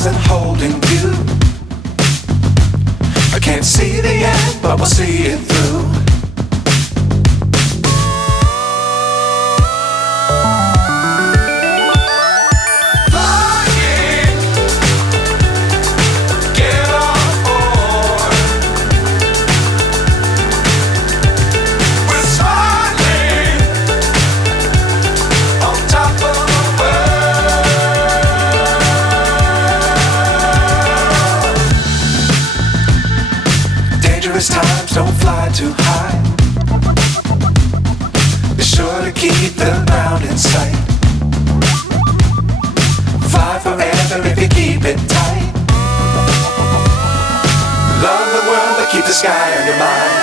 stars and holding you. I can't see the end, but we'll see it through. Times don't fly too high. Be sure to keep the ground in sight. Fly forever if you keep it tight. Love the world but keep the sky on your mind.